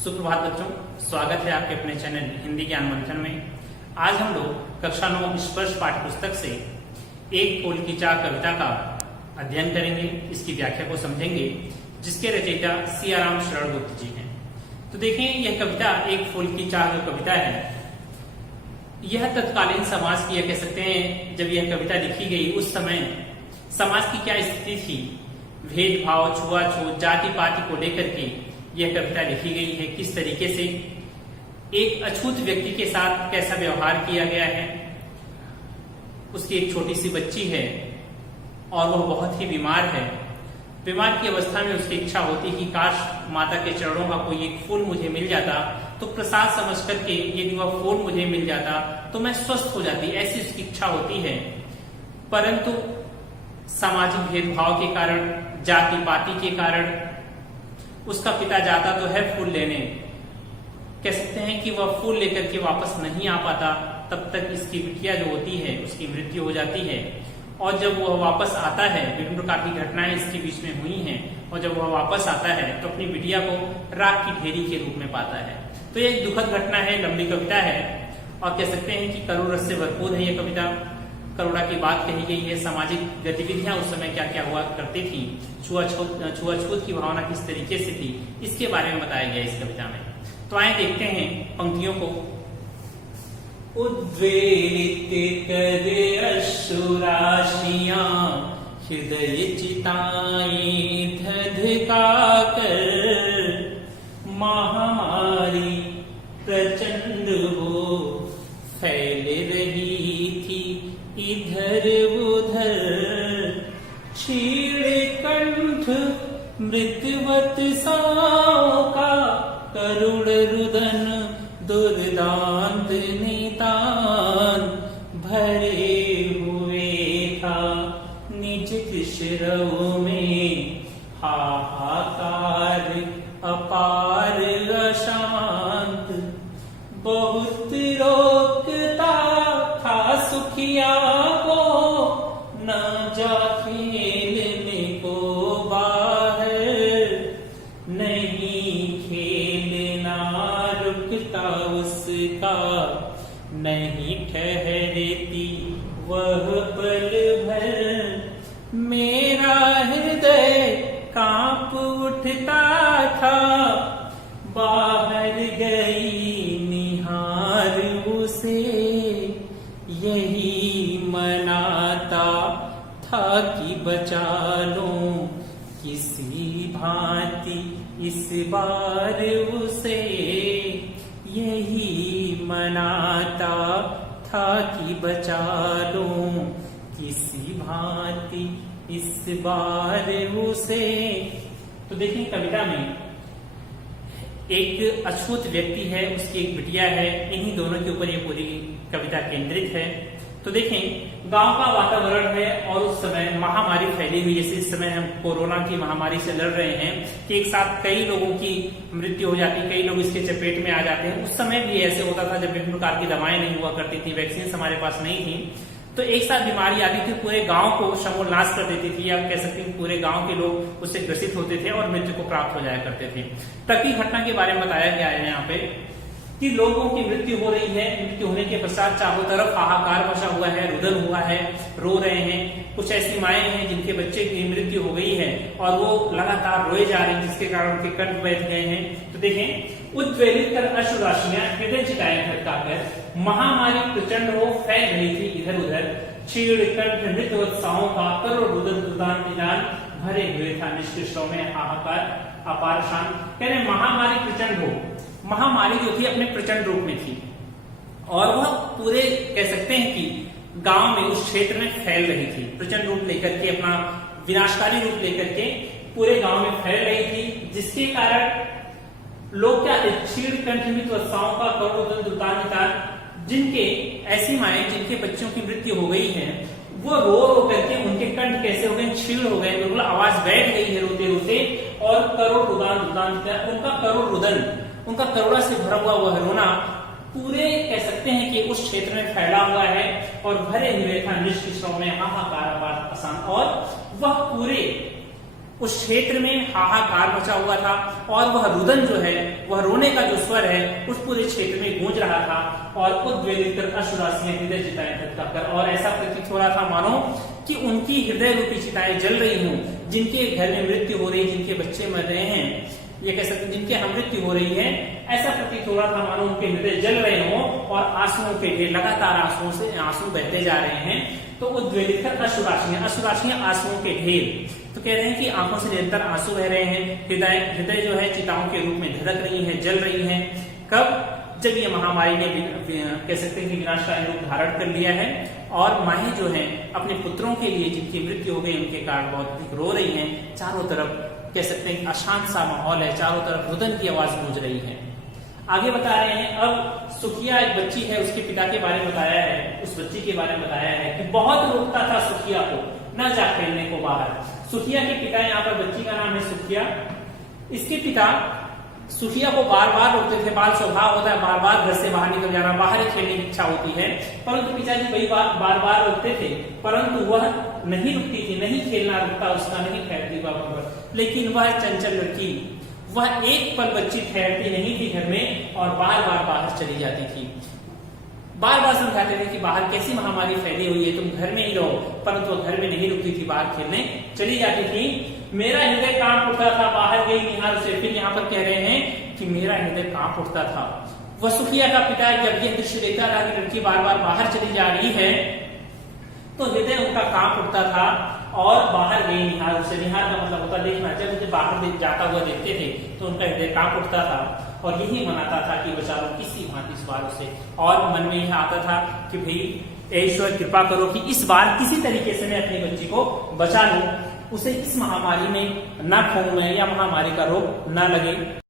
सुप्रभात बच्चों, स्वागत है आपके अपने चैनल हिंदी ज्ञान मंथन में। आज हम लोग कक्षा 9 स्पर्श पाठ्य पुस्तक से एक फूल की चाह कविता का अध्ययन करेंगे, इसकी व्याख्या को समझेंगे, जिसके रचयिता सियाराम शरण गुप्त जी हैं। तो देखें, यह कविता एक फूल की चाह जो कविता है, यह तत्कालीन समाज की, यह कह सकते हैं जब यह कविता लिखी गई उस समय समाज की क्या स्थिति थी, भेदभाव, छुआछूत, जाति पाति को लेकर के यह कविता लिखी गई है। किस तरीके से एक अछूत व्यक्ति के साथ कैसा व्यवहार किया गया है। उसकी एक छोटी सी बच्ची है और वह बहुत ही बीमार है। बीमार की अवस्था में उसकी इच्छा होती कि काश माता के चरणों का कोई एक फूल मुझे मिल जाता, तो प्रसाद समझ करके यदि वह फूल मुझे मिल जाता तो मैं स्वस्थ हो जाती, ऐसी उसकी इच्छा होती है। परंतु सामाजिक भेदभाव के कारण, जाति पाति के कारण उसका पिता जाता तो है फूल लेने, कह सकते हैं कि वह फूल लेकर के वापस नहीं आ पाता। तब तक इसकी बिटिया जो होती है उसकी मृत्यु हो जाती है। और जब वह वापस आता है, विभिन्न प्रकार की घटनाएं इसके बीच में हुई हैं, और जब वह वापस आता है तो अपनी बिटिया को राख की ढेरी के रूप में पाता है। तो यह एक दुखद घटना है, लंबी कविता है और कह सकते हैं कि करुण रस से भरपूर है। यह कविता करुणा की बात कही गई है। सामाजिक गतिविधियां उस समय क्या क्या हुआ करती थी, छुआछूत की भावना किस तरीके से थी, इसके बारे में बताया गया इस कविता में। तो आए देखते हैं पंक्तियों को। उद्वेलित करे अश्रुराशियां, हृदय चिताएं धधका कर, महामारी प्रचंड हो फैल रही थी इधर उधर, क्षीण कंठ मृतवत साओं का, करुण रुदन दुर्दांत नितान, भरे हुए था निज कृष्ण में हाहाकार अपार अशांत, बहुत रोकता था सुखिया को, न जा खेलने को बाहर, नहीं खेलना रुकता उसका, नहीं ठहरती वह पल भर, मेरा हृदय कांप उठता था, बाहर गई निहार उसे, यही मनाता था कि बचा लूं किसी भांति इस बार उसे, यही मनाता था कि बचा लूं किसी भांति इस बार उसे। तो देखिए, कविता में एक अछूत व्यक्ति है, उसकी एक बिटिया है, इन्हीं दोनों के ऊपर ये पूरी कविता केंद्रित है। तो देखें, गांव का वातावरण है और उस समय महामारी फैली हुई, जैसे इस समय हम कोरोना की महामारी से लड़ रहे हैं कि एक साथ कई लोगों की मृत्यु हो जाती, कई लोग इसके चपेट में आ जाते हैं। उस समय भी ऐसे होता था जब विभिन्न प्रकार की दवाएं नहीं हुआ करती थी, वैक्सीन हमारे पास नहीं थी, तो एक साथ बीमारी आती थी, पूरे गांव को समूल नाश कर देती थी, या कह सकते हैं पूरे गांव के लोग उससे ग्रसित होते थे और मृत्यु को प्राप्त हो जाया करते थे। तक की घटना के बारे में बताया गया है यहाँ पे कि लोगों की मृत्यु हो रही है, मृत्यु होने के पश्चात चारों तरफ हाहाकार मचा हुआ है, रुदन हुआ है, रो रहे हैं। कुछ ऐसी माएं हैं जिनके बच्चे की मृत्यु हो गई है और वो लगातार रोए जा रही हैं, जिसके कारण उनके कंठ बैठ गए हैं। तो देखें, उद्वेलित कर अश्रुराशियां, हृदय चिताएं धधका कर, महामारी प्रचंड हो फैल रही थी इधर उधर, क्षीण कंठ मृतवत साओं का, करुण रुदन दुर्दांत निदान, भरे हुए था निष्कृष्टों में हाहाकार अपार शांत। कह रहे महामारी प्रचंड हो, महामारी जो थी अपने प्रचंड रूप में थी और वह पूरे कह सकते हैं कि गांव में, उस क्षेत्र में फैल रही थी, प्रचंड रूप लेकर के, अपना विनाशकारी रूप लेकर के पूरे गांव में फैल रही थी, जिसके कारण लोग क्या थे, क्षीण कंठ मृतवत्साओं का, करुण दुर्दांत निदान, जिनके ऐसी माएं जिनके बच्चों की मृत्यु हो गई है, वो रो रो करके उनके कंठ कैसे हो गए, क्षीण हो गए, बिल्कुल आवाज बैठ गई है रोते रोते, और करुण रुदन, उनका करुण रुदन, उनका करुणा से भरा हुआ वह रोना पूरे कह सकते हैं कि उस क्षेत्र में फैला हुआ है और भरे हुए था निष्किशों में हाहाकार आसान, और वह पूरे उस क्षेत्र में हाहाकार मचा हुआ था और वह रुदन जो है, वह रोने का जो स्वर है उस पूरे क्षेत्र में गूंज रहा था और उद्वेलित कर अश्रुराशियां हृदय चिताएं धधकाकर, और ऐसा प्रतीत हो रहा था मानो कि उनकी हृदय रूपी चिताएं जल रही हों, जिनके घर में मृत्यु हो रही, जिनके बच्चे मर रहे हैं, ये कह सकते हैं जिनके यहाँ मृत्यु हो रही है, ऐसा प्रतीत हो रहा था मानो उनके हृदय जल रहे हों और आंसुओं के ढेर लगातार आंसुओं से आंसू बहते जा रहे हैं। तो उद्वेलित कर अश्रुराशियां आंसुओं के ढेर, तो कह रहे हैं कि आंखों से निरंतर आंसू बह रहे हैं, हृदय जो है चिताओं के रूप में धधक रही है, जल रही है। कब? जब ये महामारी ने कह सकते हैं कि विनाशकारी रूप धारण कर लिया है और माहें जो हैं अपने पुत्रों के लिए जिनकी मृत्यु हो गई उनके कारण बहुत अधिक रो रही हैं। चारों तरफ कह सकते हैं अशांत सा माहौल है, चारों तरफ रुदन की आवाज गूंज रही है। आगे बता रहे हैं, अब सुखिया एक बच्ची है, उसके पिता के बारे में बताया है, उस बच्ची के बारे में बताया है कि बहुत रोकता था सुखिया को न जा खेलने को बाहर। सुखिया के पिता, यहाँ पर बच्ची का नाम है सुखिया, इसके पिता सुखिया को बार बार रोकते थे। बाल स्वभाव होता है बार बार घर से बाहर निकल जाना, बाहर ही खेलने की इच्छा होती है, परंतु पिताजी कई बार बार रोकते थे, परंतु वह नहीं रुकती थी, नहीं खेलना रुकता उसका, नहीं ठहरती वह। लेकिन वह चंचल लड़की, वह एक पल बच्ची ठहरती नहीं थी घर में और बार बार चली जाती थी। बार बार समझाते थे कि बाहर कैसी महामारी फैली हुई है, तुम घर में ही रहो, परंतु वह घर में नहीं रुकती थी, बाहर खेलने चली जाती थी। मेरा हृदय कांप उठता था, बाहर गई निहार उसे। फिर यहाँ पर कह रहे हैं कि मेरा हृदय कांप उठता था। वह सुखिया का पिता जब यह दृश्य देखता था कि लड़की बार बाहर चली जा रही है, तो हृदय उनका कांप उठता था और बाहर गई निहार उसे। निहार का मतलब होता देखना, जब मुझे बाहर जाता हुआ देखते थे तो उनका हृदय कांप उठता था और यही मनाता था कि बेचारों किसी भांति इस बार उसे, और मन में यह आता था कि भाई ईश्वर कृपा करो कि इस बार किसी तरीके से मैं अपनी बच्ची को बचा लूं, उसे इस महामारी में न खोऊं मैं या महामारी का रोग न लगे।